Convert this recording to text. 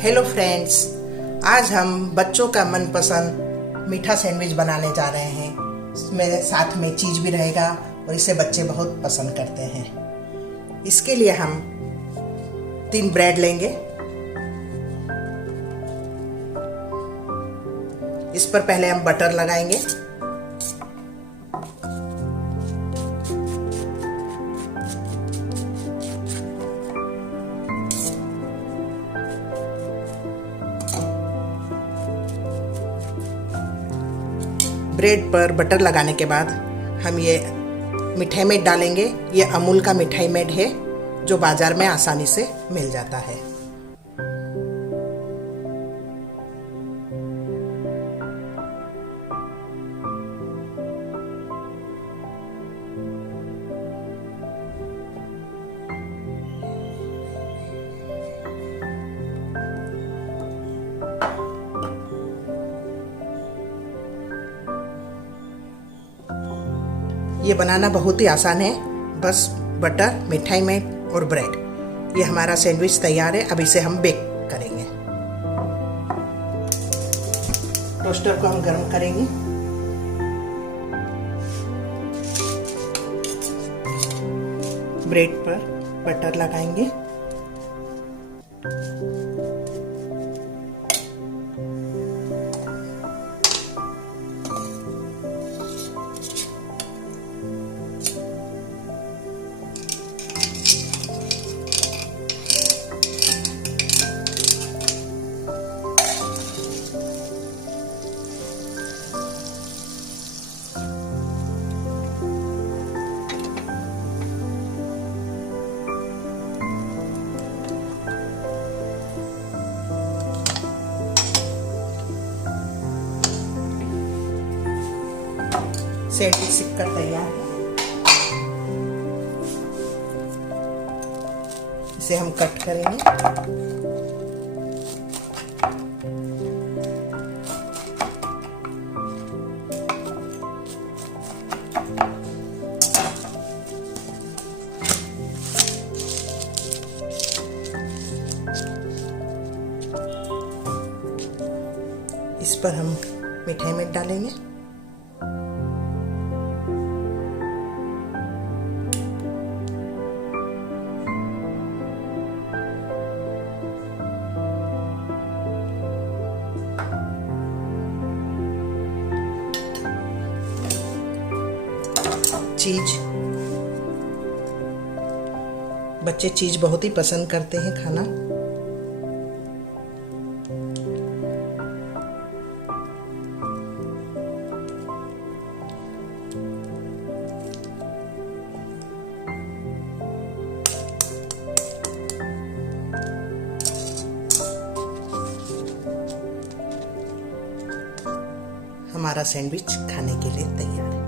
Hello friends, आज हम बच्चों का मनपसंद मीठा सैंडविच बनाने जा रहे हैं। इसमें साथ में चीज़ भी रहेगा और इसे बच्चे बहुत पसंद करते हैं। इसके लिए हम 3 ब्रेड लेंगे। इस पर पहले हम बटर लगाएंगे। ब्रेड पर बटर लगाने के बाद हम ये मिठाई मेड डालेंगे। ये अमूल का मिठाई मेड है जो बाजार में आसानी से मिल जाता है। ये बनाना बहुत ही आसान है। बस बटर, मिठाई में और ब्रेड। ये हमारा सैंडविच तैयार है। अब इसे हम बेक करेंगे। टोस्टर को हम गर्म करेंगे। ब्रेड पर बटर लगाएंगे। सैंडविच सिककर तैयार है। इसे हम कट करेंगे। इस पर हम मिठाई में डालेंगे। चीज, बच्चे चीज बहुत ही पसंद करते हैं खाना। हमारा सैंडविच खाने के लिए तैयार है।